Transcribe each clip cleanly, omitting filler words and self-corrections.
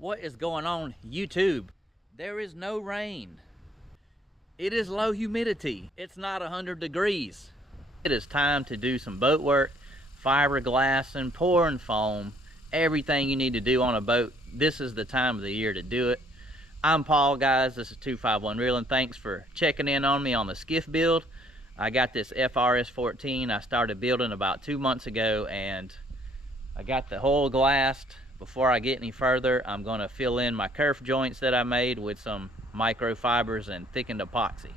What is going on, YouTube? There is no rain. It is low humidity. It's not 100 degrees. It is time to do some boat work, fiberglass and pouring foam, everything you need to do on a boat. This is the time of the year to do it. I'm Paul, guys. This is 251 Reeling. Thanks for checking in on me on the Skiff build. I got this FRS 14. I started building about 2 months ago, and I got the hull glassed. Before I get any further, I'm going to fill in my kerf joints that I made with some microfibers and thickened epoxy.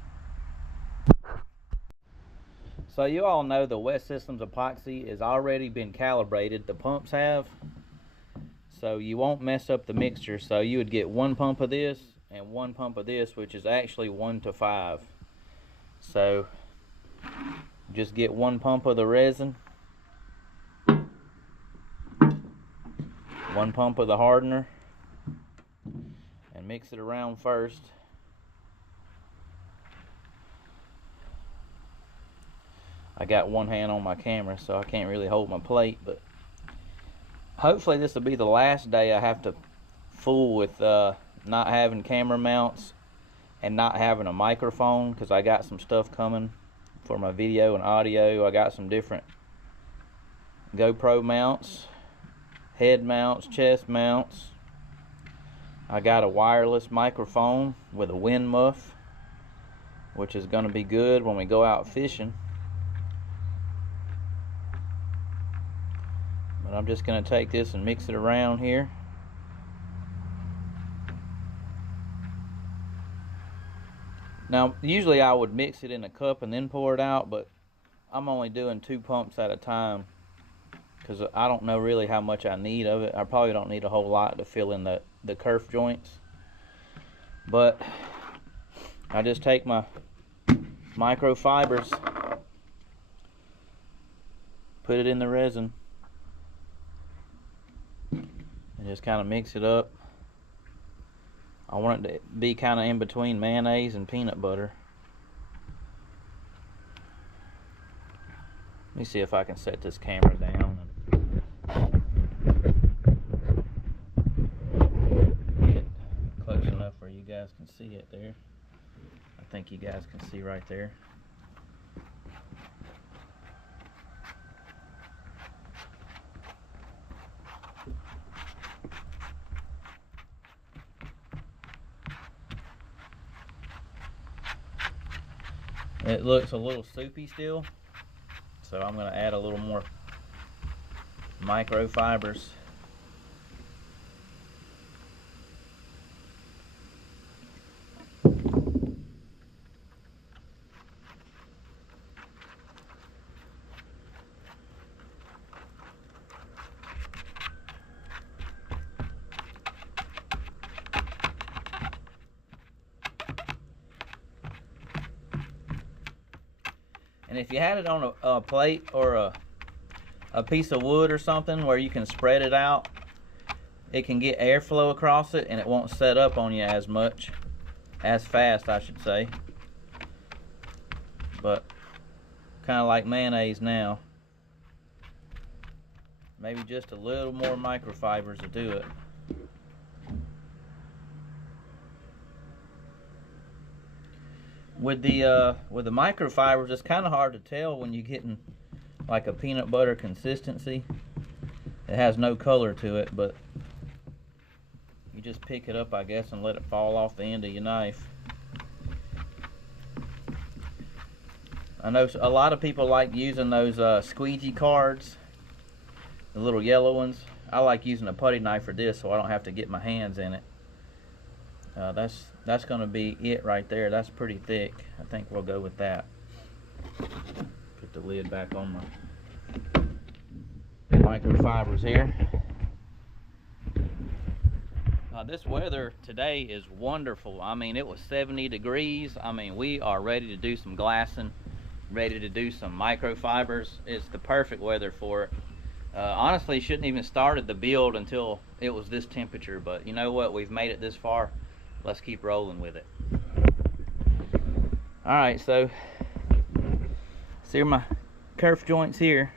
So you all know the West Systems epoxy has already been calibrated. The pumps have. So you won't mess up the mixture. So you would get 1 pump of this and 1 pump of this, which is actually 1 to 5. So just get 1 pump of the resin, 1 pump of the hardener, and mix it around first. I got one hand on my camera, so I can't really hold my plate, but hopefully this will be the last day I have to fool with not having camera mounts and not having a microphone, because I got some stuff coming for my video and audio. I got some different GoPro mounts, head mounts, chest mounts. I got a wireless microphone with a wind muff, which is going to be good when we go out fishing. But I'm just going to take this and mix it around here. Now, usually I would mix it in a cup and then pour it out, but I'm only doing 2 pumps at a time because I don't know really how much I need of it. I probably don't need a whole lot to fill in the kerf joints. But I just take my microfibers, put it in the resin, and just kind of mix it up. I want it to be kind of in between mayonnaise and peanut butter. Let me see if I can set this camera down and get close enough where you guys can see it there. I think you guys can see right there. It looks a little soupy still, so I'm going to add a little more microfibers. And if you had it on a plate or a piece of wood or something where you can spread it out, it can get airflow across it and it won't set up on you as fast, I should say. But kind of like mayonnaise now. Maybe just a little more microfibers to do it. With the microfibers, it's kind of hard to tell when you're getting like a peanut butter consistency. It has no color to it, but you just pick it up, I guess, and let it fall off the end of your knife. I know a lot of people like using those squeegee cards, the little yellow ones. I like using a putty knife for this, so I don't have to get my hands in it. That's going to be it right there. That's pretty thick. I think we'll go with that. Put the lid back on my microfibers here. This weather today is wonderful. I mean, it was 70 degrees. I mean, we are ready to do some glassing, ready to do some microfibers. It's the perfect weather for it. Honestly, shouldn't even started the build until it was this temperature, but you know what? We've made it this far. Let's keep rolling with it. Alright, so see my kerf joints here.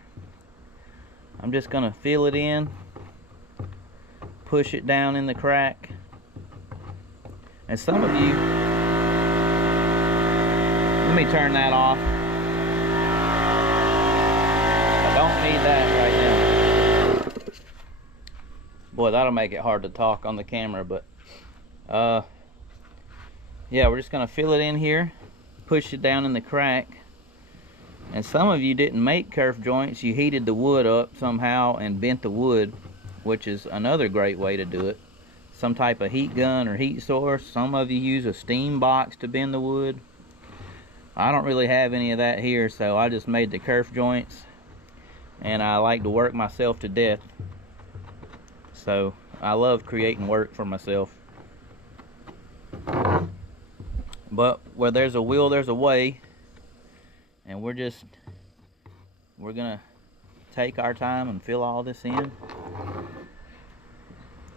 I'm just going to fill it in push it down in the crack. And some of you, let me turn that off. I don't need that right now. Boy, that'll make it hard to talk on the camera, but yeah, we're just gonna fill it in here, push it down in the crack. And some of you didn't make kerf joints, you heated the wood up somehow and bent the wood, which is another great way to do it. Some type of heat gun or heat source. Some of you use a steam box to bend the wood. I don't really have any of that here, so I just made the kerf joints, and I like to work myself to death. So I love creating work for myself. But where there's a will, there's a way, and we're gonna take our time and fill all this in.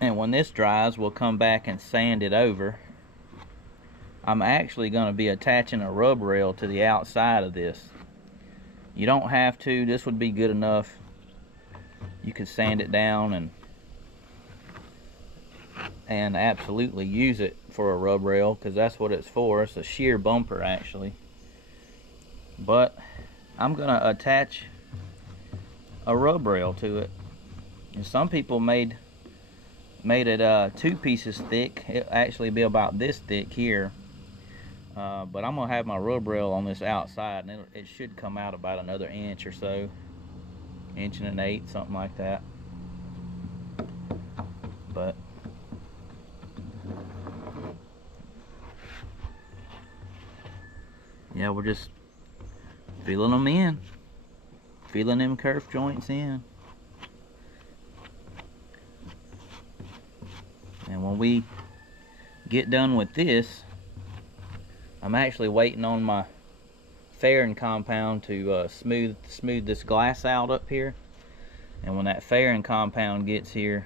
And when this dries, we'll come back and sand it over. I'm actually going to be attaching a rub rail to the outside of this. You don't have to. This would be good enough. You could sand it down and absolutely use it for a rub rail, because that's what it's for. It's a shear bumper actually. But I'm going to attach a rub rail to it. And some people made it 2 pieces thick. It'll actually be about this thick here. But I'm gonna have my rub rail on this outside, and it should come out about another inch or so, 1 1/8 inches, something like that. But yeah, we're just filling them in, filling them kerf joints in. And when we get done with this, I'm actually waiting on my fairing compound to smooth this glass out up here. And when that fairing compound gets here,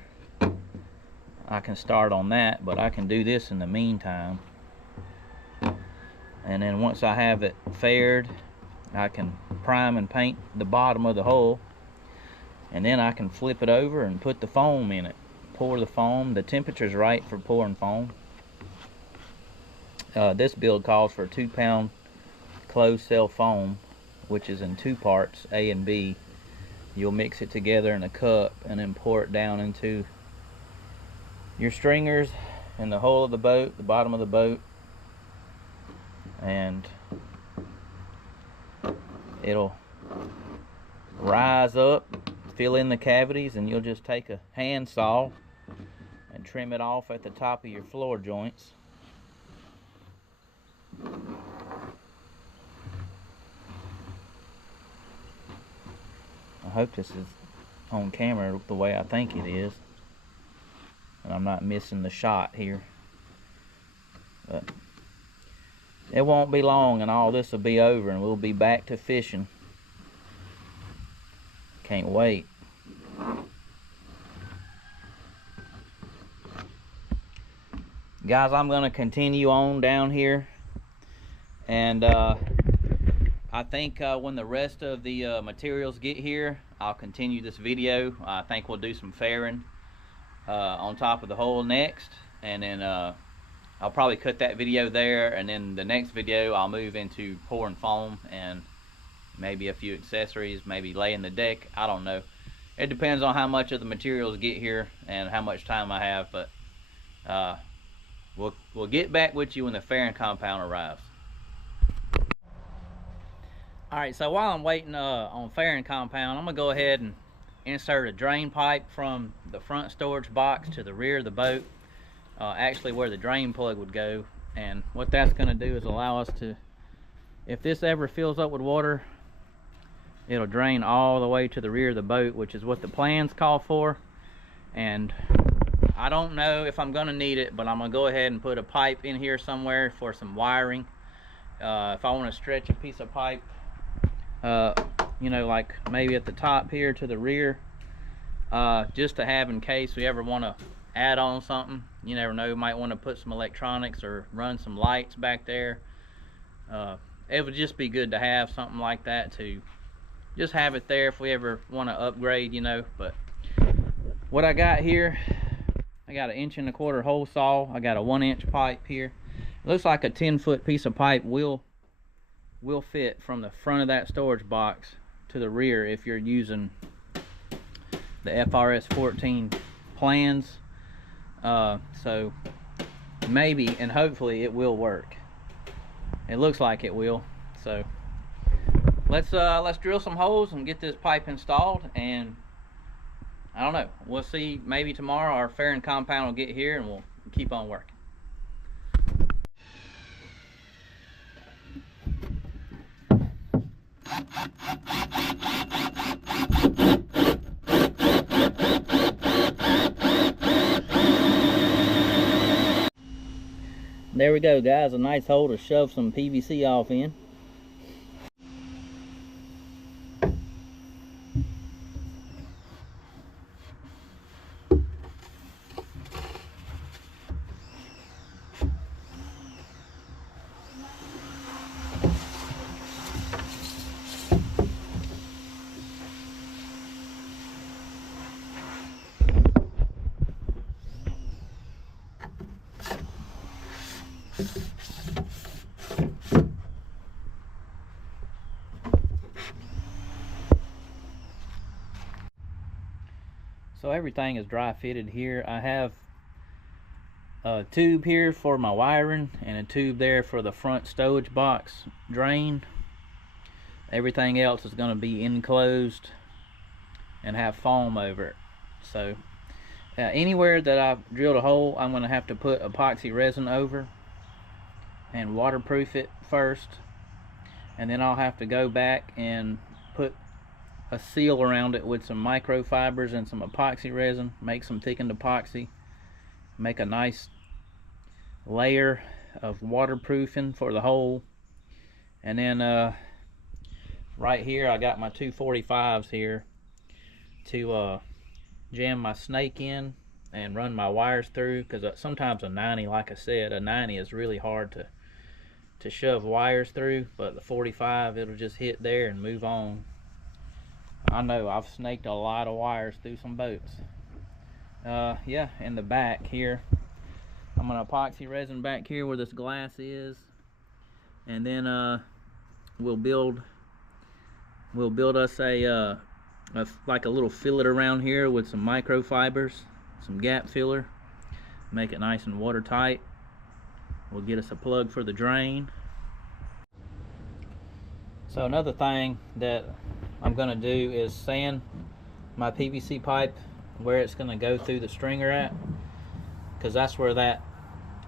I can start on that, but I can do this in the meantime. And then once I have it faired, I can prime and paint the bottom of the hull, and then I can flip it over and put the foam in it. Pour the foam. The temperature's right for pouring foam. This build calls for 2-pound closed cell foam, which is in 2 parts, A and B. You'll mix it together in a cup and then pour it down into your stringers in the hull of the boat, the bottom of the boat, and it'll rise up, fill in the cavities, and you'll just take a hand saw and trim it off at the top of your floor joints. I hope this is on camera the way I think it is, and I'm not missing the shot here. But it won't be long and all this will be over and we'll be back to fishing. Can't wait. Guys, I'm going to continue on down here, and I think when the rest of the materials get here, I'll continue this video. I think we'll do some fairing on top of the hull next, and then I'll probably cut that video there, and then the next video I'll move into pouring foam and maybe a few accessories, maybe laying the deck. I don't know. It depends on how much of the materials get here and how much time I have, but we'll get back with you when the fairing compound arrives. Alright, so while I'm waiting on fairing compound, I'm going to go ahead and insert a drain pipe from the front storage box to the rear of the boat, actually where the drain plug would go. And what that's going to do is allow us to, if this ever fills up with water, it'll drain all the way to the rear of the boat, which is what the plans call for. And I don't know if I'm going to need it, but I'm going to go ahead and put a pipe in here somewhere for some wiring. If I want to stretch a piece of pipe, you know, like maybe at the top here to the rear, just to have in case we ever want to add on something. You never know, might want to put some electronics or run some lights back there. It would just be good to have something like that, to just have it there if we ever want to upgrade, you know. But what I got here I got an 1¼ inch hole saw. I got a 1-inch pipe here. It looks like a 10-foot piece of pipe will fit from the front of that storage box to the rear if you're using the FRS 14 plans. So maybe and hopefully it will work. It looks like it will. So let's drill some holes and get this pipe installed, and I don't know, we'll see. Maybe tomorrow our fairing compound will get here and we'll keep on working. There we go, guys, a nice hole to shove some PVC off in. So everything is dry fitted here. I have a tube here for my wiring and a tube there for the front stowage box drain. Everything else is going to be enclosed and have foam over it. So anywhere that I've drilled a hole, I'm going to have to put epoxy resin over and waterproof it first, and then I'll have to go back and put a seal around it with some microfibers and some epoxy resin, make some thickened epoxy, make a nice layer of waterproofing for the hole. And then right here I got my 245s here to jam my snake in and run my wires through, because sometimes a 90, like I said, a 90 is really hard to shove wires through, but the 45, it'll just hit there and move on. I know I've snaked a lot of wires through some boats. Yeah, in the back here, I'm gonna epoxy resin back here where this glass is, and then we'll build us like a little fillet around here with some microfibers, some gap filler, make it nice and watertight. We'll get us a plug for the drain. So another thing that I'm going to do is sand my PVC pipe where it's going to go through the stringer at, because that's where that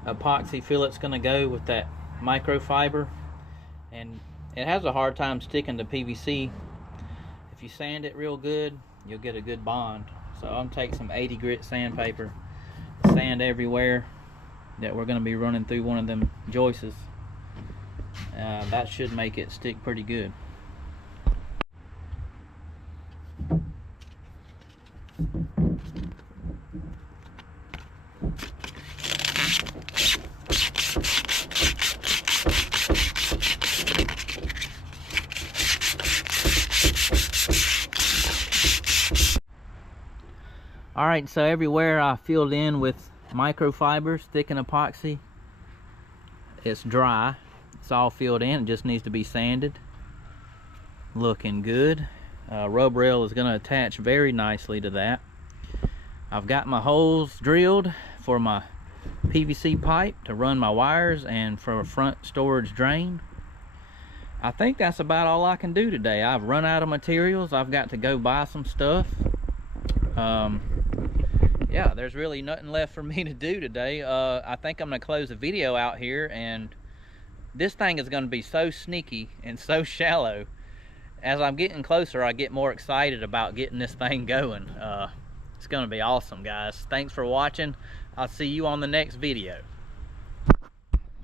epoxy fillet's going to go with that microfiber, and it has a hard time sticking to PVC. If you sand it real good, you'll get a good bond. So I'm going to take some 80 grit sandpaper, sand everywhere that we're going to be running through one of them joists. That should make it stick pretty good. Alright, so everywhere I filled in with microfibers, thick and epoxy, it's dry. It's all filled in, it just needs to be sanded. Looking good. Rub rail is going to attach very nicely to that. I've got my holes drilled for my PVC pipe to run my wires and for a front storage drain. I think that's about all I can do today. I've run out of materials. I've got to go buy some stuff. Yeah, there's really nothing left for me to do today. I think I'm going to close the video out here, and this thing is going to be so sneaky and so shallow. As I'm getting closer, I get more excited about getting this thing going. It's going to be awesome, guys. Thanks for watching. I'll see you on the next video.